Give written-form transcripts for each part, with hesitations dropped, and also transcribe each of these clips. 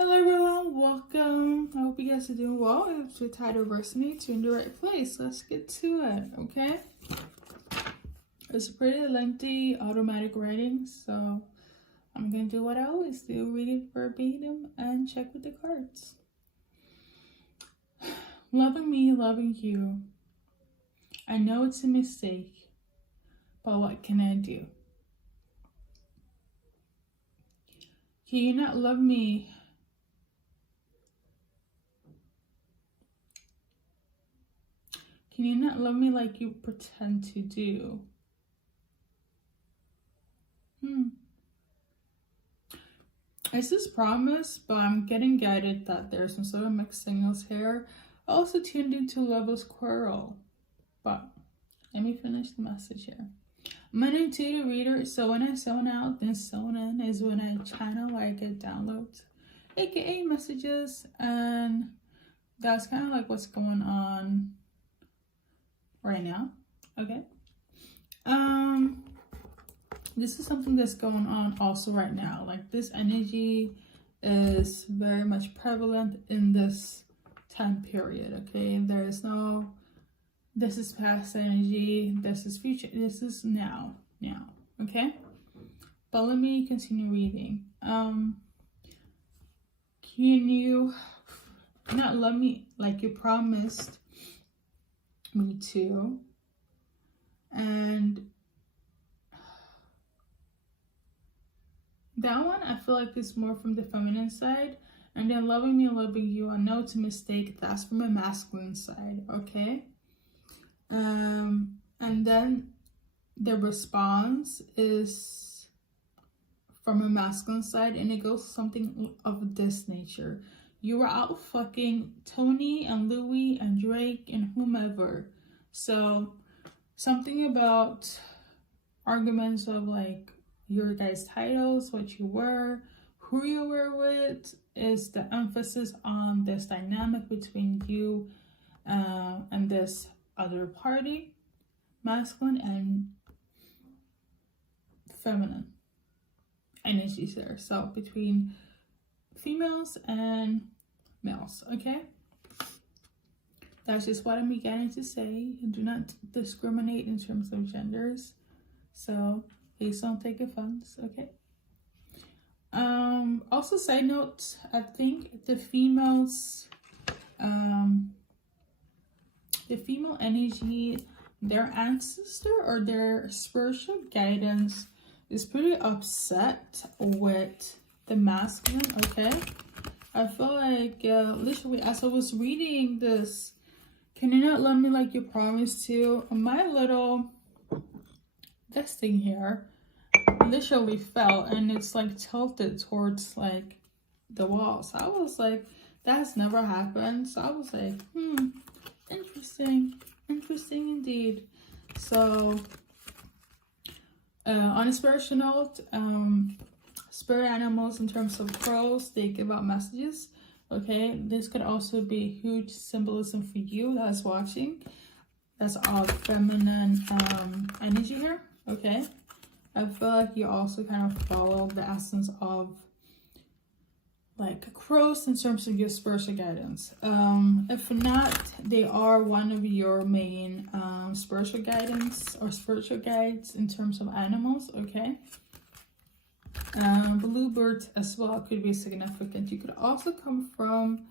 Hello everyone, welcome. I hope you guys are doing well. If your title resonates, you're in the right place. Let's get to it, okay? It's a pretty lengthy automatic reading, so I'm gonna do what I always do, read it verbatim and check with the cards. Loving me, loving you. I know it's a mistake, but what can I do? Can you not love me? Can you not love me like you pretend to do? It's this promise, but I'm getting guided that there's some sort of mixed signals here. I also tuned into Lover's Quarrel, but let me finish the message here. I'm an intuitive reader, so when I zone out, then zone in is when I channel, I get downloads, aka messages, and that's kind of like what's going on right now, okay? This is something that's going on also right now. Like, this energy is very much prevalent in this time period, okay? There is no, this is past energy, this is future, this is now, okay? But let me continue reading. Can you not love me like you promised me to? And that one I feel like is more from the feminine side, and then loving me, loving you, I know it's a mistake, that's from a masculine side, okay? And then the response is from a masculine side, and it goes something of this nature. You were out fucking Tony and Louis and Drake and whomever. So something about arguments of like your guys' titles, what you were, who you were with, is the emphasis on this dynamic between you and this other party, masculine and feminine energies there. So between females and males, okay? That's just what I'm beginning to say. Do not discriminate in terms of genders. So please don't take offense, okay? Also, side note, I think the female energy, their ancestor or their spiritual guidance is pretty upset with the masculine, okay? I feel like literally as I was reading this, can you not love me like you promised to? My little this thing here literally fell, and it's like tilted towards like the wall. So I was like, that's never happened. So I was like, interesting indeed. So on a spiritual note, spirit animals in terms of crows, they give out messages, okay? This could also be a huge symbolism for you that's watching. That's all feminine energy here, okay? I feel like you also kind of follow the essence of like crows in terms of your spiritual guidance. If not, they are one of your main spiritual guidance or spiritual guides in terms of animals, okay? Bluebirds as well could be significant. You could also come from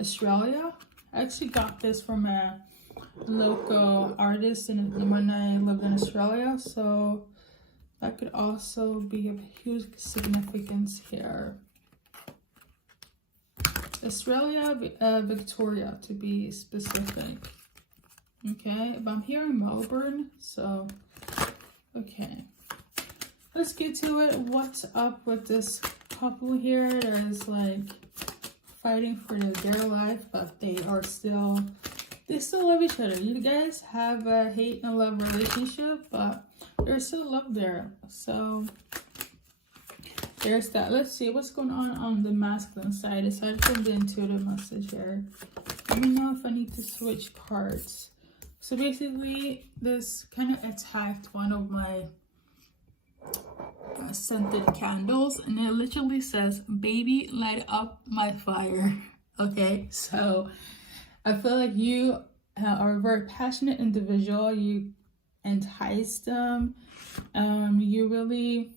Australia. I actually got this from a local artist when I lived in Australia, so that could also be of huge significance here. Australia, Victoria to be specific, okay? But I'm here in Melbourne, so okay. Let's get to it. What's up with this couple here that is like fighting for their life, but they still love each other. You guys have a hate and love relationship, but there's still love there. So there's that. Let's see what's going on the masculine side aside from the intuitive message here. Let me know if I need to switch cards. So basically, this kind of attacked one of my scented candles, and it literally says, "Baby, light up my fire." Okay, so I feel like you are a very passionate individual. You entice them. You really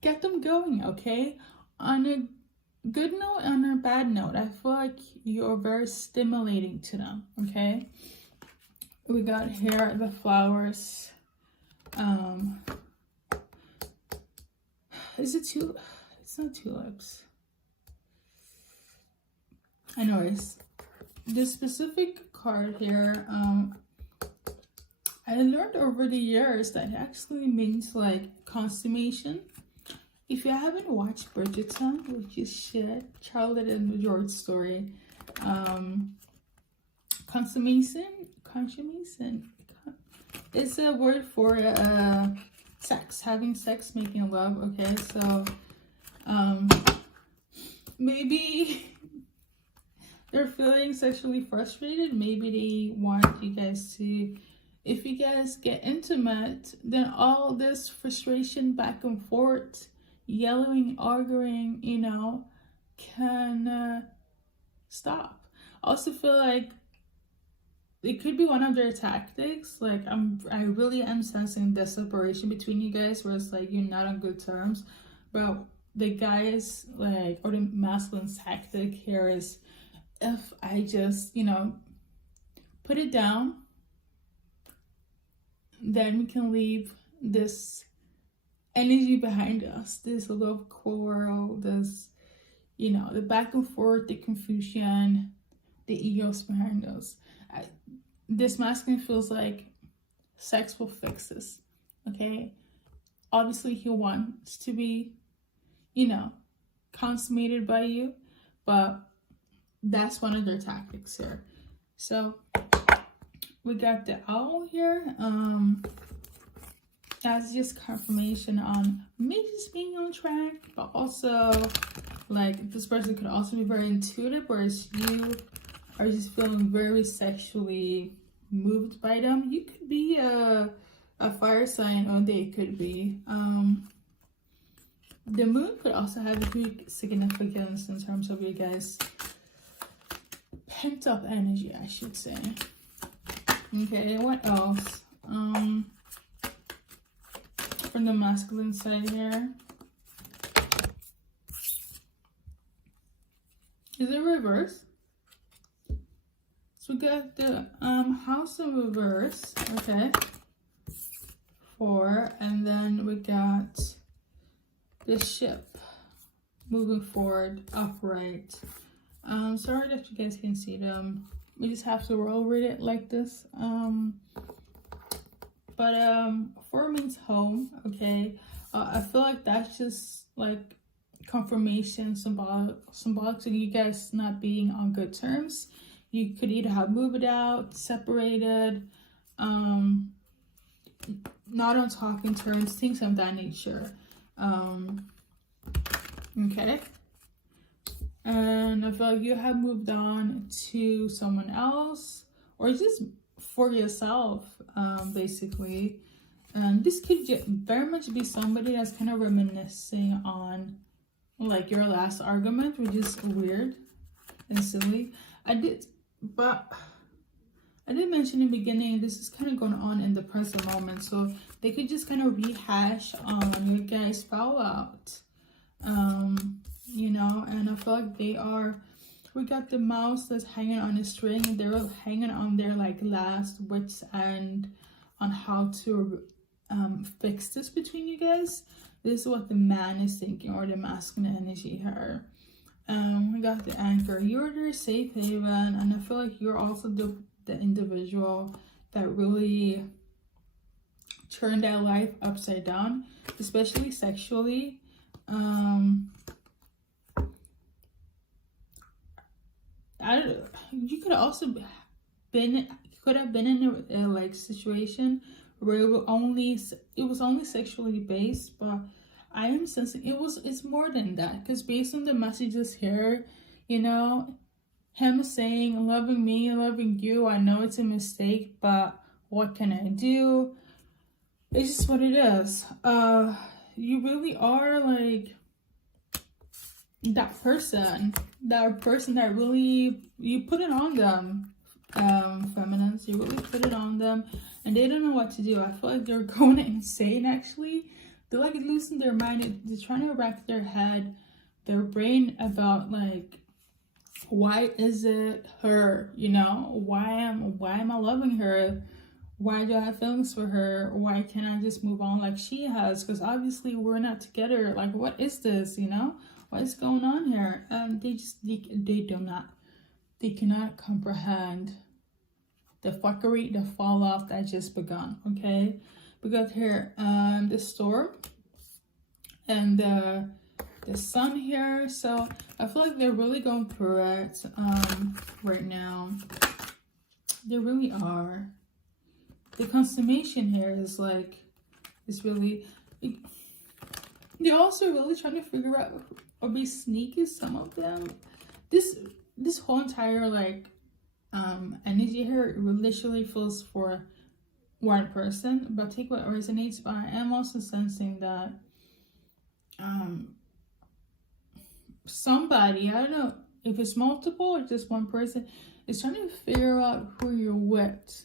get them going, okay? On a good note, on a bad note, I feel like you're very stimulating to them, okay? We got here the flowers. Is it it's not tulips. Anyways, this specific card here, I learned over the years that it actually means like consummation. If you haven't watched Bridgerton, which is shit, Charlotte and George story, consummation is a word for sex, having sex, making love. Okay, so maybe they're feeling sexually frustrated. Maybe they want you guys to, if you guys get intimate, then all this frustration back and forth, yelling, arguing, you know, can stop. I also feel like it could be one of their tactics. Like I really am sensing the separation between you guys, where it's like you're not on good terms. But the guys, like, or the masculine tactic here is, if I just, you know, put it down, then we can leave this energy behind us, this love quarrel, this, you know, the back and forth, the confusion, the egos behind us. This masculine feels like sex will fix this, okay? Obviously, he wants to be, you know, consummated by you, but that's one of their tactics here. So we got the owl here. That's just confirmation on maybe just being on track, but also like this person could also be very intuitive, whereas you are just feeling very sexually moved by them. You could be a fire sign, or they could be. The moon could also have a huge significance in terms of you guys' pent up energy, I should say. Okay, what else? From the masculine side here. Is it reverse? So we got the house in reverse, okay, 4, and then we got the ship moving forward upright. Sorry that you guys can see them. We just have to roll with it like this. But 4 means home, okay. I feel like that's just like confirmation, symbolic to you guys not being on good terms. You could either have moved out, separated, not on talking terms, things of that nature. Okay. And I feel like you have moved on to someone else, or just for yourself, basically. And this could very much be somebody that's kind of reminiscing on like your last argument, which is weird and silly. I did mention in the beginning, this is kind of going on in the present moment, so they could just kind of rehash on your guys' fallout, you know. And I feel like we got the mouse that's hanging on a string, and they're hanging on their like last wits end on how to fix this between you guys. This is what the man is thinking, or the masculine energy here. We got the anchor. You're their safe haven, and I feel like you're also the individual that really turned their life upside down, especially sexually. You could also have been in a like situation where it was only sexually based, but I am sensing it's more than that, because based on the messages here, you know, him saying, loving me, loving you, I know it's a mistake, but what can I do? It's just what it is. you really are like that person that really, you put it on them, feminines. You really put it on them, and they don't know what to do. I feel like they're going insane, actually. They're like losing their mind. They're trying to wreck their head, their brain, about like, why is it her? You know, why am I loving her? Why do I have feelings for her? Why can't I just move on like she has? Because obviously we're not together. Like, what is this? You know, what is going on here? They cannot comprehend the fuckery, the fall off that just begun. Okay, we got here the storm and the sun here. So I feel like they're really going through it right now. They really are. The consummation here is like, it's really, they're also really trying to figure out or be sneaky, some of them. This whole entire like energy here literally feels for one person, but take what resonates. But I am also sensing that somebody, I don't know if it's multiple or just one person, is trying to figure out who you're with.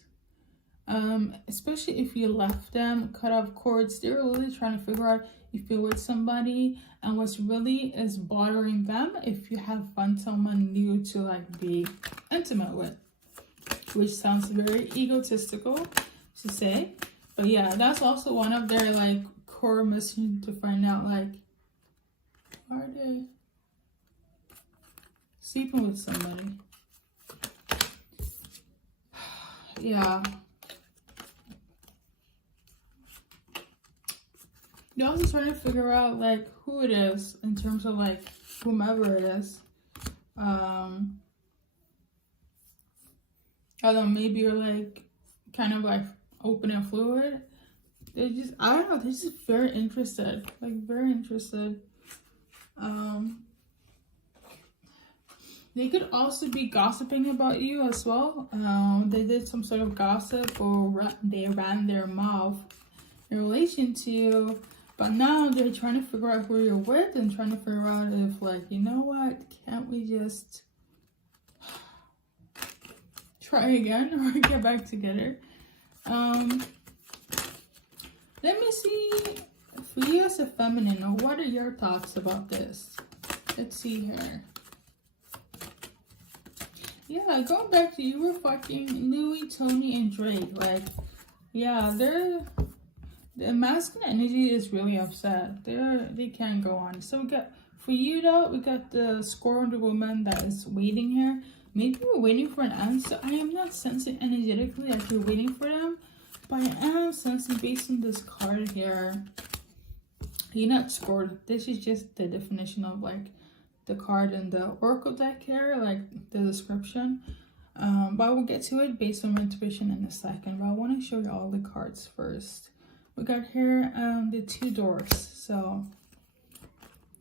Especially if you left them, cut off cords. They're really trying to figure out if you're with somebody and what's really is bothering them, if you have found someone new to like be intimate with, which sounds very egotistical to say, but yeah, that's also one of their like core mission, to find out like, are they sleeping with somebody? Yeah. They're also trying to figure out like who it is, in terms of like whomever it is. I don't know, maybe you're like kind of like open and fluid. They just, I don't know, they're just very interested, like very interested. They could also be gossiping about you as well. They did some sort of gossip, or they ran their mouth in relation to you. But now they're trying to figure out who you're with, and trying to figure out if, like, you know what, can't we just try again or get back together? Let me see, for you as a feminine, what are your thoughts about this? Let's see here. Yeah, going back to, you were fucking Louis, Tony, and Drake. Like, yeah, the masculine energy is really upset. They can't go on. So we got, for you though, we got the scorned woman that is waiting here. Maybe you're waiting for an answer. I am not sensing energetically like you're waiting for them, but I am sensing, based on this card here, you're not scored. This is just the definition of like the card in the Oracle deck here, like the description. But we'll get to it based on my intuition in a second. But I want to show you all the cards first. We got here the two doors, so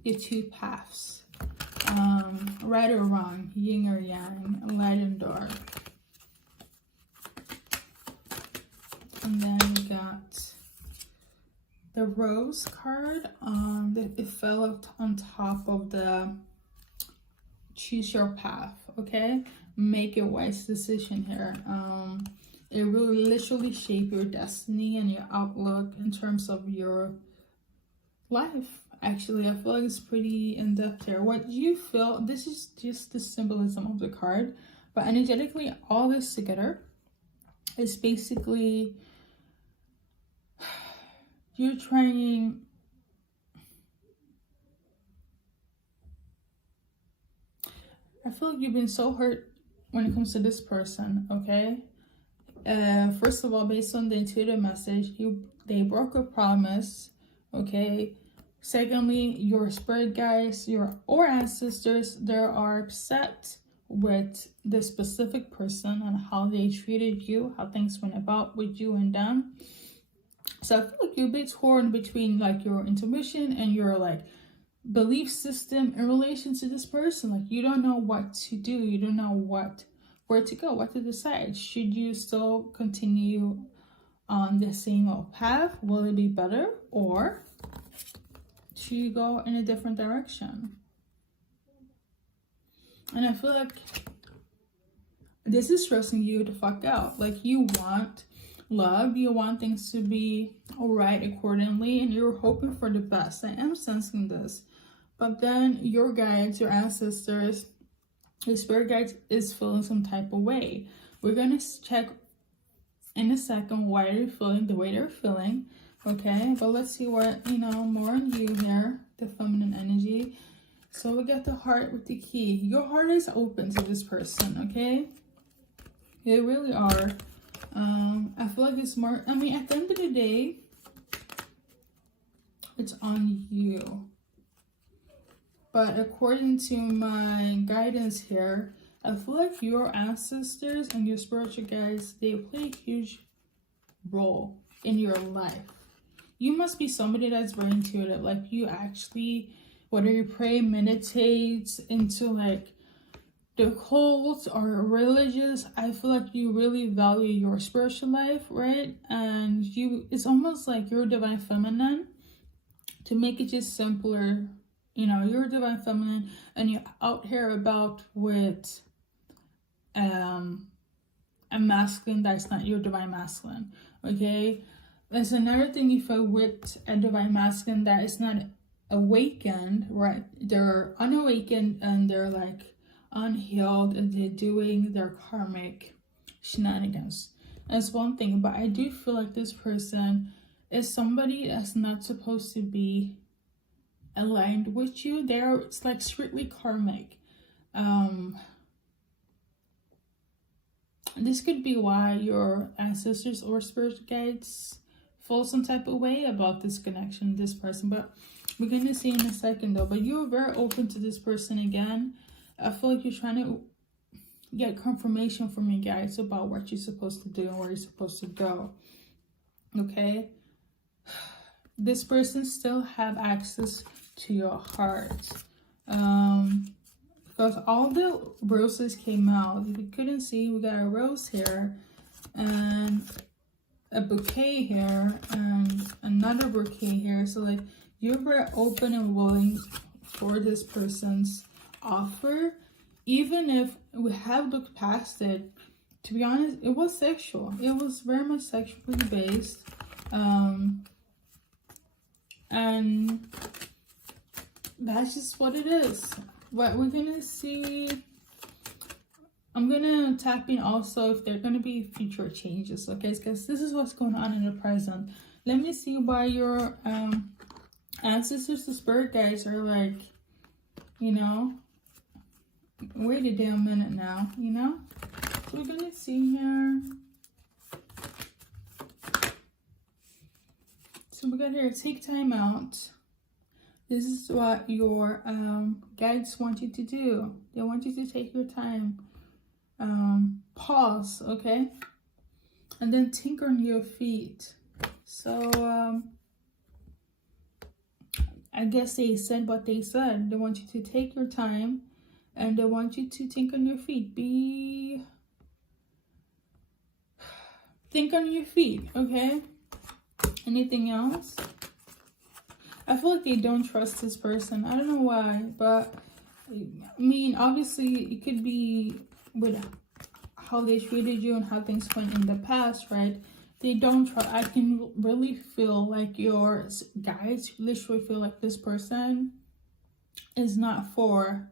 the two paths, right or wrong, yin or yang, light and dark. And then we got the rose card. It fell on top of the choose your path. Okay, make a wise decision here. It will literally shape your destiny and your outlook in terms of your life. Actually, I feel like it's pretty in-depth here. What you feel, this is just the symbolism of the card, but energetically, all this together is basically you're trying, I feel like you've been so hurt when it comes to this person, okay? First of all, based on the intuitive message, they broke a promise, okay? Secondly, your spirit guides, or ancestors, they are upset with the specific person and how they treated you, how things went about with you and them. So I feel like you're a bit torn between like your intuition and your like belief system in relation to this person. Like, you don't know what to do, you don't know where to go, what to decide. Should you still continue on the same old path? Will it be better? Or to go in a different direction. And I feel like this is stressing you the fuck out. Like, you want love, you want things to be alright accordingly, and you're hoping for the best. I am sensing this. But then your guides, your ancestors, your spirit guides is feeling some type of way. We're going to check in a second why they're feeling the way they're feeling. Okay, but let's see what, more on you here, the feminine energy. So we got the heart with the key. Your heart is open to this person, okay? They really are. I feel like it's more, at the end of the day, it's on you. But according to my guidance here, I feel like your ancestors and your spiritual guides, they play a huge role in your life. You must be somebody that's very intuitive. Like, you actually, whether you pray, meditate into like the cult or religious, I feel like you really value your spiritual life, right? And it's almost like you're divine feminine. To make it just simpler, you're divine feminine and you're out here about with a masculine that's not your divine masculine, okay? There's another thing you feel with a divine masculine that is not awakened, right? They're unawakened and they're like unhealed and they're doing their karmic shenanigans. That's one thing, but I do feel like this person is somebody that's not supposed to be aligned with you. It's like strictly karmic. This could be why your ancestors or spirit guides feel some type of way about this connection, this person, but we're going to see in a second though. But you're very open to this person again. I feel like you're trying to get confirmation from your guides about what you're supposed to do and where you're supposed to go, okay? This person still have access to your heart, because all the roses came out. If you couldn't see, we got a rose here and a bouquet here and another bouquet here. So like, you're very open and willing for this person's offer, even if we have looked past it. To be honest, it was sexual. It was very much sexually based, and that's just what it is. What we're gonna see, I'm gonna tap in also if there are gonna be future changes, okay? Because this is what's going on in the present. Let me see why your ancestors, the spirit guides, are like, wait a damn minute now, So we're gonna see here. So we got here, take time out. This is what your guides want you to do. They want you to take your time. Pause, okay? And then think on your feet. So, I guess they said what they said. They want you to take your time and they want you to think on your feet. Think on your feet, okay? Anything else? I feel like they don't trust this person. I don't know why, but obviously it could be with how they treated you and how things went in the past, right? They don't trust. I can really feel like your guides literally feel like this person is not for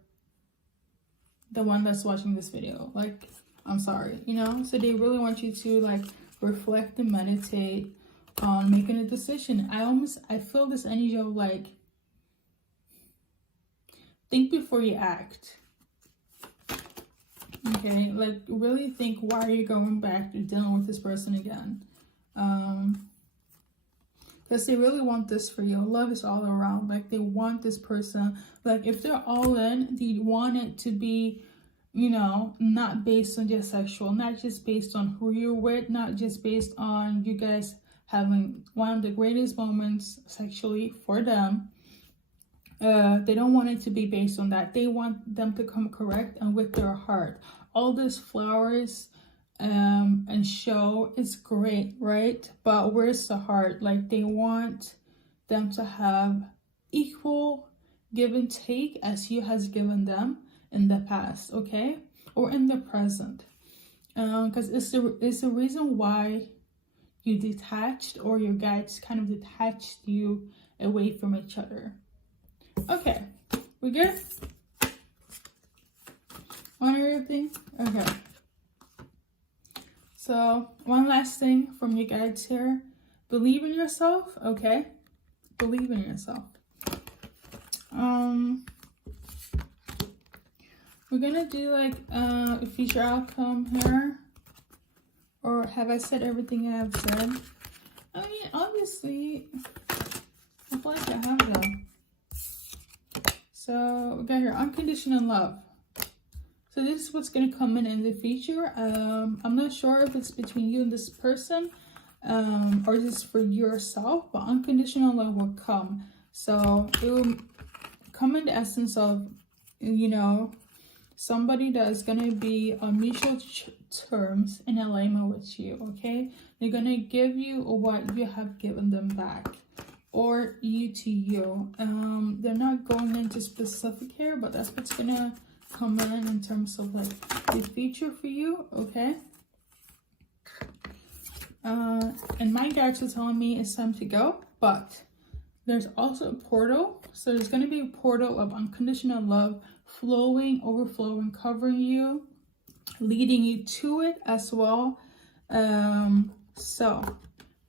the one that's watching this video. Like, I'm sorry, So they really want you to like reflect and meditate on making a decision. I feel this energy of like, think before you act. Okay, like really think, why are you going back to dealing with this person again? Because they really want this for you. Love is all around. Like, they want this person. Like, if they're all in, they want it to be, not based on just sexual, not just based on who you're with, not just based on you guys having one of the greatest moments sexually for them. They don't want it to be based on that. They want them to come correct and with their heart. All these flowers and show is great, right? But where's the heart? Like, they want them to have equal give and take as you has given them in the past, okay, or in the present, because it's the reason why you detached, or your guides kind of detached you away from each other. Okay, we good on everything? Okay, so one last thing from your guides here: believe in yourself. Okay, believe in yourself. We're gonna do like a future outcome here, or have I said everything I have said? I mean, obviously, I feel like I have them. So we got here unconditional love. So this is what's gonna come in the future. I'm not sure if it's between you and this person, or just for yourself, but unconditional love will come. So it will come in the essence of, you know, somebody that is going to be on mutual terms in alignment with you, okay? They're going to give you what you have given them back, or you to you. They're not going into specific here, but that's what's going to come in terms of like the future for you, okay? And my guides are telling me it's time to go, but there's also a portal. So there's going to be a portal of unconditional love flowing, overflowing, covering you, leading you to it as well. So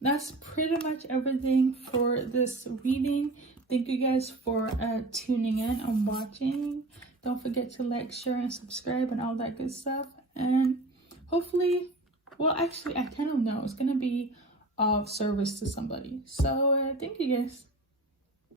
that's pretty much everything for this reading. Thank you guys for tuning in and watching. Don't forget to like, share, and subscribe and all that good stuff. And hopefully, well, actually, I kind of know it's going to be of service to somebody. So thank you guys.